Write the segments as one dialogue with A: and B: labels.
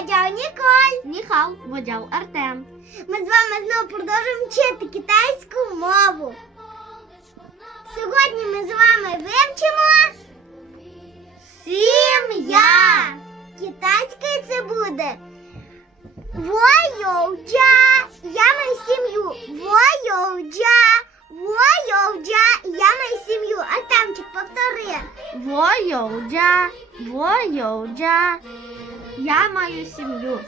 A: Водяв Ніколь.
B: Ніхав, водяв Артем.
A: Ми з вами знову продовжуємо вчити китайську мову. Сьогодні ми з вами вивчимо сім'я. Китайською це буде Воюджа. Я маю сім'ю. Воюджа. Воюджа. Я маю сім'ю. Артемчик, повтори.
B: Воюджа, воюджа. Я маю сім'ю.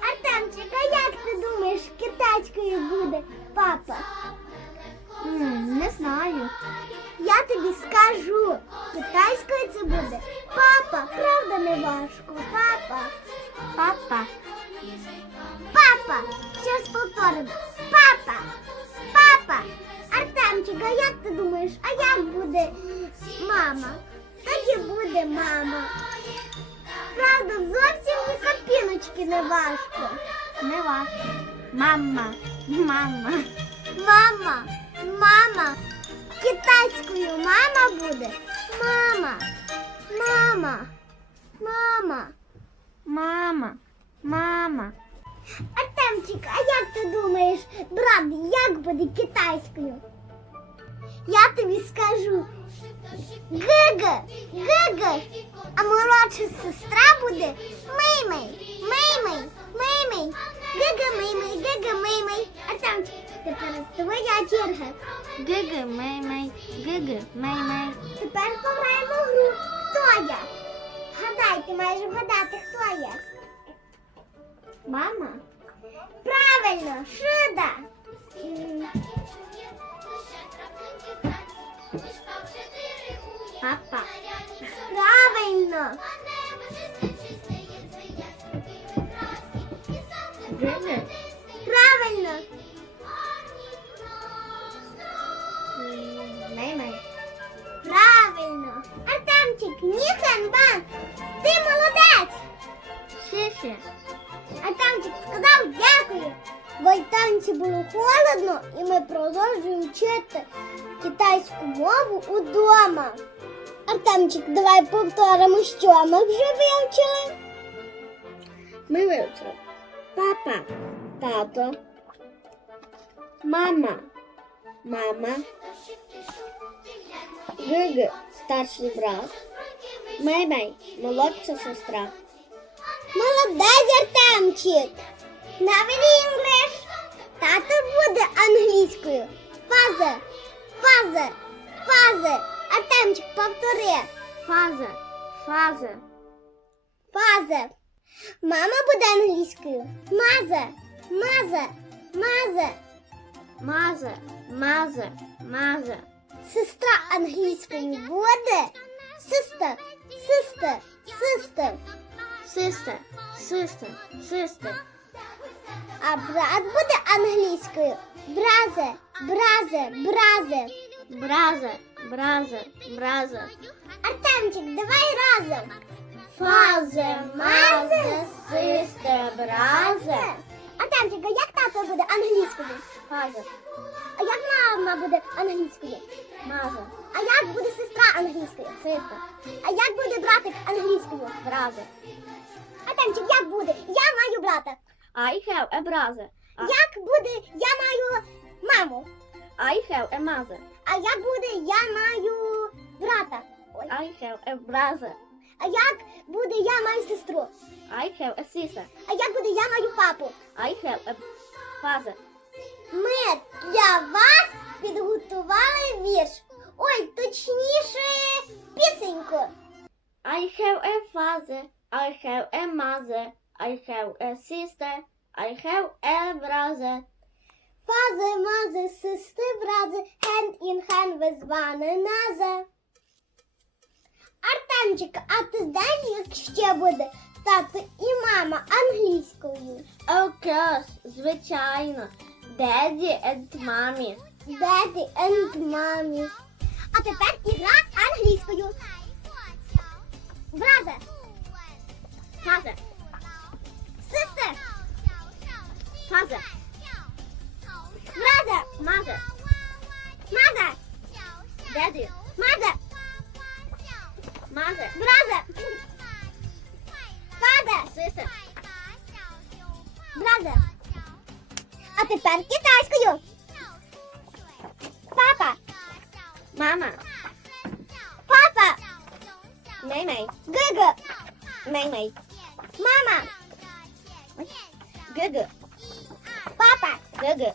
A: Артемчик, а як ти думаєш, китайською буде папа?
B: М, не знаю.
A: Я тобі скажу, китайською це буде папа. Правда не важко? Папа.
B: Папа.
A: Папа. Ще раз повторимо. Папа. Папа. Артемчик, а як ти думаєш, а як буде мама? Так і буде мама. Правда, зовсім ні копіночки не важко.
B: Не важко. Мама. Мама.
A: Мама, мама. Китайською мама буде. Мама. Мама. Мама.
B: Мама. Мама.
A: Артемчик, а як ти думаєш, брат, як буде китайською? Я тобі скажу. Гига, гига. А молодша сестра буде мимий, мимий, мимий. Гига, мимий, гига, мимий. Артемчик, тепер твоя черга.
B: Гиги, мей-мей. Гиги, мей-мей.
A: Тепер пограємо гру. Хто я? Гадай, ти маєш вгадати, хто я. Мама? Правильно, Шуда. Було холодно, і ми продовжуємо вчити китайську мову удома. Артемчик, давай повторимо, що ми вже вивчили.
B: Ми вивчили. Папа. Тато. Мама. Мама. Гиги. Старший брат. Мей-мей. Молодша сестра.
A: Молодець, Артемчик. Навіть інглиш. Тато буде англійською. Фазер, фазер, фазер. Артемчик, повтори.
B: Фаза. Фаза.
A: Фазер. Мама буде англійською. Мазер, мазер, мазер.
B: Маза. Маза. Маза.
A: Сестра англійською буде. Систер, систер, систер.
B: Sister. Sister. Sister.
A: А брат буде англійською. Бразе, бразе, бразе.
B: Бразер. Бразер. Бразер.
A: Артемчик, давай разом. Фазе, мазе,
B: Систер. Бразер.
A: Артемчик, а як тато буде англійською?
B: Фаза.
A: А як мама буде англійською?
B: Маза.
A: А як буде сестра англійською?
B: Sister.
A: А як буде братик англійською?
B: Бразер.
A: Артемчик, як буде? Я маю брата.
B: I have a brother. А-
A: Як буде? Я маю маму.
B: I have a mother.
A: А як буде? Я маю брата. Ой.
B: I have a brother.
A: А як буде? Я маю сестру.
B: I have a sister.
A: А як буде? Я маю папу.
B: I have a father.
A: Ми для вас підготували вірш. Ой, точніше, пісеньку.
B: I have a father. I have a mother. I have a sister. I have a brother.
A: Father, mother, sister, brother, hand in hand with one another. Артемчик, а ти знаєш, як ще буде тато і мама англійською?
B: Of course, звичайно. Daddy and mommy.
A: Daddy and mommy. А тепер ігра англійською. Brother,
B: Daddy.
A: mother,
B: Mother.
A: brother, father,
B: Sister. sister.
A: Brother. А тепер китайською. Папа.
B: Mama.
A: Папа.
B: Mei mei.
A: Гига.
B: Mei mei.
A: Мама.
B: Gugu.
A: Папа.
B: Gugu.